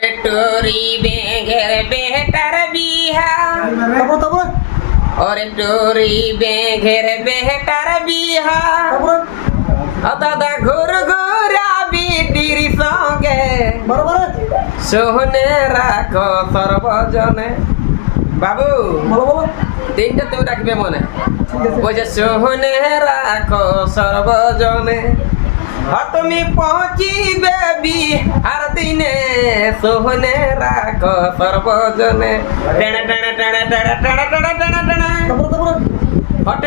टोरी बेघर बेहतर बिहा और टोरी बेघर बेहतर बिहा दादा घुर घुरा बीटीर संगे सोहने राखो सर्वजने बाबू তিনটা তুমি রাখবে মনে বলছে সোহনে রাখো সর্বজনে তুমি পৌঁছিবে বিহার দিনে সোহনে রাখো সর্বজনে টেনে টেনে টেনে টেনে টেনে টেনে টেনে টেনে টেনে টেনে টেনে টেনে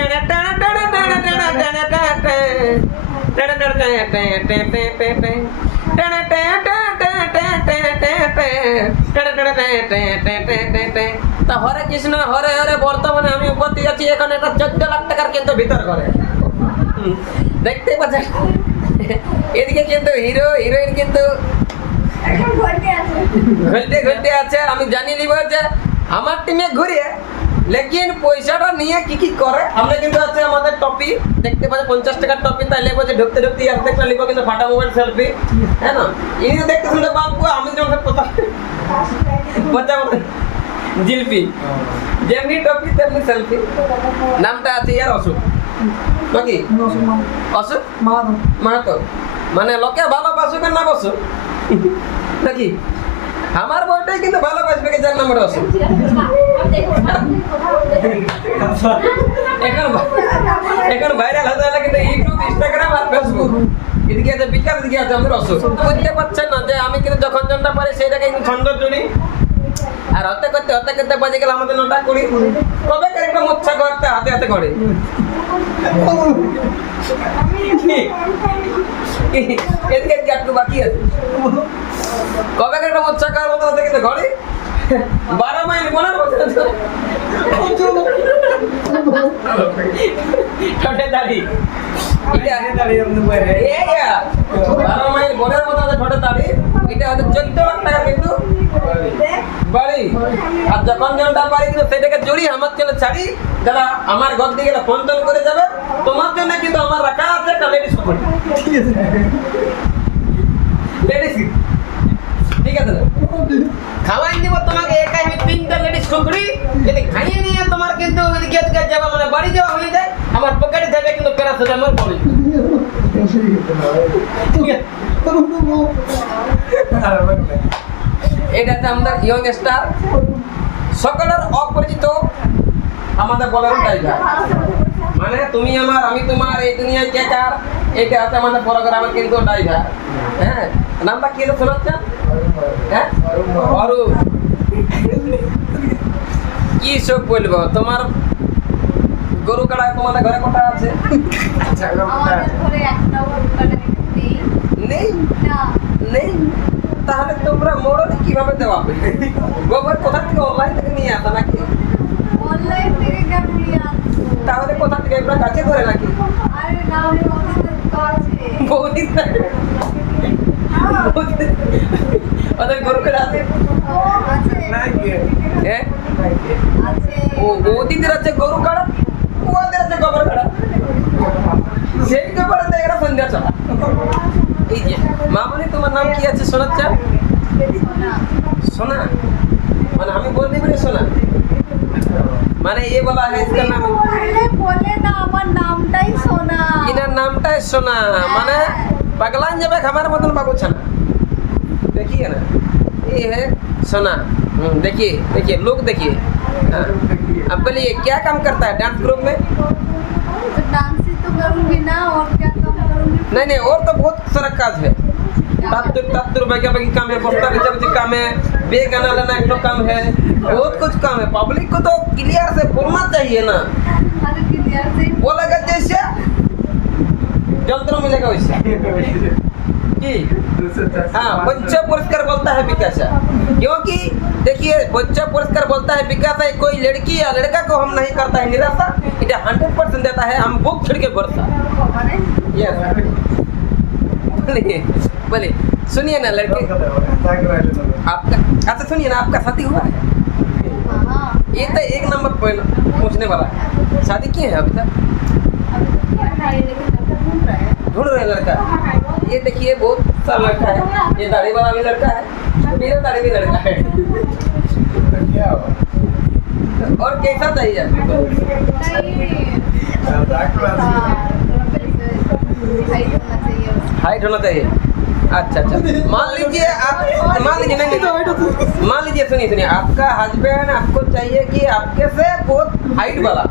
টেনে টেনে টেনে তা হরে কৃষ্ণ হরে হরে বর্তমানে আমি উপস্থিত আছি এখানে একটা 14 লাখ টাকার কিন্তু ভিতর করে দেখতে পাচ্ছেন এদিকে কিন্তু হিরো হিরোইন কিন্তু ঘুরতে ঘুরতে আছে আমি জানি নিব যে আমার টিমে ঘুরিয়ে লেকিন পয়সাটা নিয়ে কি কি করে আমরা কিন্তু আছে আমাদের টপি দেখতে পাচ্ছি 50 টাকার টপি তাই লেবো যে ঢুকতে ঢুকতে আর দেখতে লিবো কিন্তু ফাটা মোবাইল সেলফি হ্যাঁ না ইনি তো দেখতে শুনতে বাবু আমি যখন কথা বাচ্চা জিলপি যেমনি টপি তেমনি সেলফি নামটা আছে ইয়ার অশোক নাকি অশোক মাহাতো মানে লোকে ভালোবাসুক না বসুক নাকি আমার বউটাই কিন্তু ভালোবাসবে কি যার নাম অশোক এখন ভাইরাল হতে হলে কিন্তু ইউটিউব ইনস্টাগ্রাম আর ফেসবুক এদিকে আছে বিকাশ দিকে আছে আমাদের অশোক বুঝতে পারছেন না যে আমি কিন্তু যখন যনটা পারি সেইটাকে কিন্তু ছন্দ জুড়ি আর হতে করতে বাজে গেলে আমাদের 9টা 20 কবে একটা মোচ্ছা করতে হাতে হাতে করে এদিকে একটু বাকি আছে কবে একটা মোচ্ছা করার মতো হাতে কিন্তু ঘরে 12 মাইল মনের বছর ছোটে দাড়ি এটা আছে দাড়ি এমনি বইরে এই 12 মাইল বনের মতো আছে ছোটে দাড়ি এটা হচ্ছে 14 লাখ টাকা কিন্তু বাড়ি আর যখন যেটা পারি কিন্তু সেটাকে জড়ি আমার চলে ছাড়ি যারা আমার ঘর দিকে ফোন টোন করে যাবে তোমার জন্য কিন্তু আমার রাখা আছে একটা লেডিস কুপন ঠিক আছে লেডিস ঠিক আছে খাওয়াই দিব তোমাকে একাই আমি 3টা লেডিস কুকুরি যদি খাইয়ে নিয়ে তোমার কিন্তু ওদিকে ওদিকে যাবা মানে বাড়ি যাওয়া হয়ে যায় আমার পকেটে যাবে কিন্তু প্যারাসিটামল পড়ে ঠিক আছে এটা হচ্ছে আমাদের ইয়ং স্টার সকলের অপরিচিত আমাদের বলার টাইগার মানে তুমি আমার আমি তোমার এই দুনিয়ায় কে কার এটা হচ্ছে আমাদের প্রোগ্রামের কিন্তু ড্রাইভার হ্যাঁ নামটা কি শোনাচ্ছেন হ্যাঁ অরূপ কি সব বলবো তোমার গরু কাটা তোমাদের ঘরে কটা আছে নেই নেই তাহলে তোমরা মোড়লে কিভাবে দেওয়া গোবর কোথা থেকে অনলাইন থেকে নিয়ে আসা নাকি অনলাইন থেকে কেন নিয়ে আসছো তাহলে কোথা থেকে এগুলো কাছে করে নাকি আরে না বৌদি ওদের গরু করে আছে হ্যাঁ ও বৌদিদের আছে গরু কাটা ওদের আছে গোবর কাটা সেই গোবরে দেয় এরা সন্ধ্যা চলা এই যে মামনি তোমার নাম কি আছে শোনাচ্ছা সোনা মানে আমি বলতে পারি সোনা মানে ये बोला है इसका नाम बोले ना আমার নামটাই সোনা इनर नामটাই সোনা মানে पगलान যাবে हमारे মতন বাবু ছানা देखिए ना ये है सोना देखिए देखिए लुक देखिए अब बोलिए क्या काम करता है डांस ग्रुप में तो डांस ही तो करूंगी ना और क्या काम करूंगी नहीं और तो बहुत सारा काज है तात्तुर बाकी काम है बस्ता बिचा काम है बे गाना लेना एक काम है बहुत कुछ काम है पब्लिक को तो क्लियर से बोलना चाहिए ना अरे क्लियर से बोलेगा जैसे जल्द मिलेगा वैसे की हाँ बच्चा पुरस्कार बोलता है विकास क्योंकि देखिए बच्चा पुरस्कार बोलता है विकास है कोई लड़की या लड़का को हम नहीं करता है निराशा इटा 100% देता है हम बुक छिड़ के भरता बोले सुनिए ना लड़के आपका अच्छा सुनिए ना आपका शादी हुआ है ये तो एक नंबर पूछने वाला है शादी की है अभी तक ढूंढ रहे लड़का ये देखिए बहुत सा लड़का है ये दाढ़ी वाला भी लड़का है मेरा दाढ़ी भी लड़का है क्या हुआ? और कैसा चाहिए आपको नहीं ब्लैक क्लास हाइट होना चाहिए उसका। हाइट होना चाहिए। अच्छा मान लीजिए आप मान लीजिए नहीं मान लीजिए सुनिए सुनिए आपका हस्बैंड आपको चाहिए कि आपके से बहुत हाइट वाला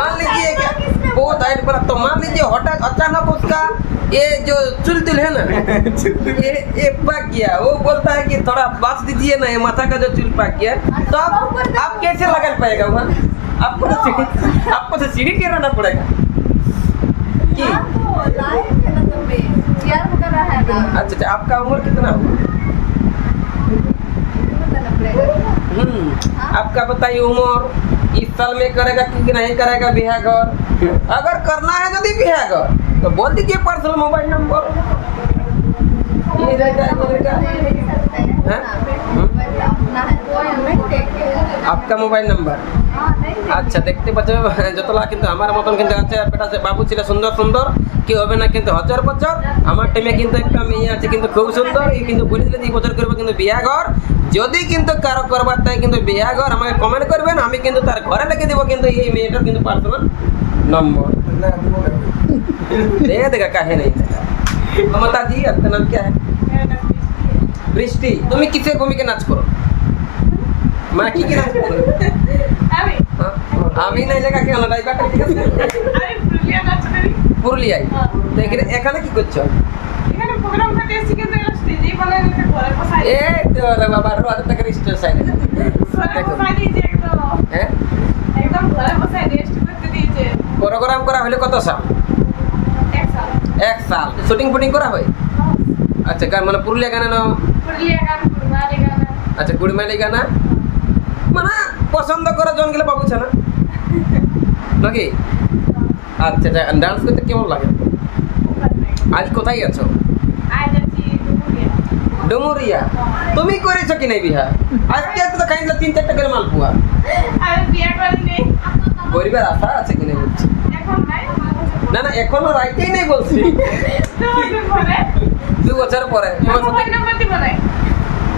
मान लीजिए कि बहुत हाइट वाला तो मान लीजिए हठात अचानक उसका ये जो चुल है ना ये पक गया वो बोलता है कि थोड़ा बात दीजिए ना ये माथा का जो चुल पक गया तो आप कैसे लगा पाएगा वहाँ आपको तो सीढ़ी गिराना पड़ेगा कि हाँ, तो लायक है ना तुम्हें यार वगैरह है ना अच्छा आपका उम्र कितना हुआ बताना पड़ेगा आपका बताइए उम्र इस साल में करेगा कि नहीं करेगा बिहार अगर करना है यदि बिहार तो बोल दीजिए पर्सनल मोबाइल नंबर ये रहेगा ये रहेगा आपका मोबाइल नंबर আচ্ছা দেখতে পাচ্ছ যতলা কিন্তু আমার মতন কিন্তু আছে বেটা বাবু ছিল সুন্দর সুন্দর কি হবে না কিন্তু হাজার বছর আমার টাইমে কিন্তু একটা মেয়ে আছে কিন্তু খুব সুন্দর এই কিন্তু বলে দিলে 2 বছর করবে কিন্তু বিয়াঘর যদি কিন্তু কারো করবার তাই কিন্তু বিয়াঘর আমাকে কমেন্ট করবেন আমি কিন্তু তার ঘরে লিখে দেব কিন্তু এই মেয়েটার কিন্তু পার্সোনাল নম্বর दे देगा काहे नहीं ममता जी आपका नाम क्या है বৃষ্টি তুমি কিসের ভূমিকা নাচ করো মানে কি কি নাচ করো আমি আমি নাই জায়গা কেন লাইবা ঠিক আছে আমি পুরুলিয়া নাচ করি পুরুলিয়ায় তো এখানে কি করছো এখানে প্রোগ্রাম করতে এসেছি কিন্তু এটা স্টেজে বানাই নিতে ঘরে বসাই এই তো রে বাবা রোজ তক রিস্টার সাইড ঘরে বসাই দিয়েছে একদম হ্যাঁ একদম ঘরে বসাই রেস্ট করতে দিয়েছে প্রোগ্রাম করা হলে কত সাল এক সাল 1 সাল শুটিং ফুটিং করা হয় আচ্ছা গান মানে পুরুলিয়া গানে না পুরুলিয়া গান কুরবানি গান আচ্ছা গুড়মালি গানা মানে পছন্দ করে জন গেলে বাবু না নাকি আচ্ছা ডান্স করতে কেমন লাগে আজ কোথায় আছো আজ যাচ্ছি পুরুলিয়া ডুমুরিয়া তুমি করেছো কি নাই বিহা আজকে তো খাইলে 3-4টা করে মালপুয়া আমি বিয়ে করিনি গরিবের আশা আছে কি নাই বলছি এখন নাই না না এখনো রাইতেই নাই বলছি তোমাকে ঘরে 2 বছর পরে তোমার সাথে মোবাইল নাম্বার দিব নাই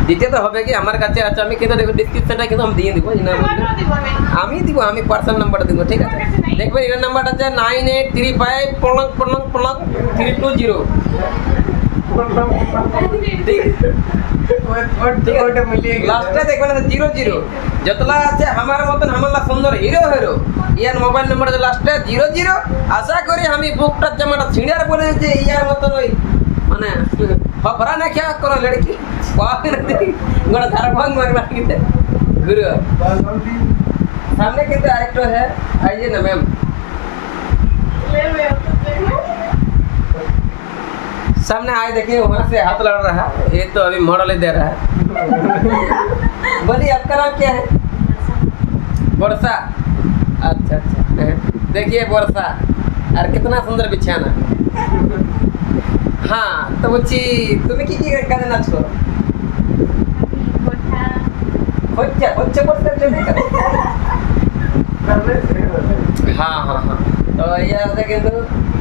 দিতে তো হবে কি আমার কাছে আছে আমি কিন্তু দেখো ডিসক্রিপশনটা কিন্তু আমি দিয়ে দিব এই নাম্বার তোমাকেও দিব আমি আমি দিব আমি পার্সোনাল নাম্বারটা দিব ঠিক আছে দেখবেন এর নাম্বারটা আছে 9835 লাস্টে দেখবেন 00 যতলা আছে আমার মতন হামলা সুন্দর হিরো হিরো ইয়ার মোবাইল নাম্বার আছে লাস্টে 00 আশা করি আমি বুকটা জামাটা ছিড়ার বলে যে ইয়ার মতন ওই মানে ফফরা না क्या करो लड़की पागल नहीं गोड़ा धरभंग मारना किते गुरु सामने कितने एक्टर है आइए ना मैम ले ले सामने आए देखिए वहाँ से हाथ लड़ रहा है ये तो अभी मॉडल ही दे रहा है बोलिए आपका नाम क्या है वर्षा अच्छा अच्छा देखिए वर्षा और कितना सुंदर बिछाना हाँ तो बच्ची तुम्हें की गाने नाच करो बच्चा बच्चा बोलते हाँ हाँ हाँ তো ইয়া কিন্তু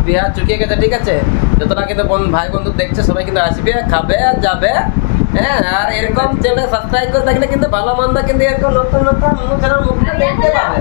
বিয়া চুকিয়ে গেছে ঠিক আছে যতটা কিন্তু ভাই বন্ধু দেখছে সবাই কিন্তু আসবে খাবে যাবে হ্যাঁ আর এরকম চ্যানেল সাবস্ক্রাইব করে থাকলে কিন্তু ভালো মন্দ কিন্তু এরকম নতুন নতুন মুখ দেখতে পাবে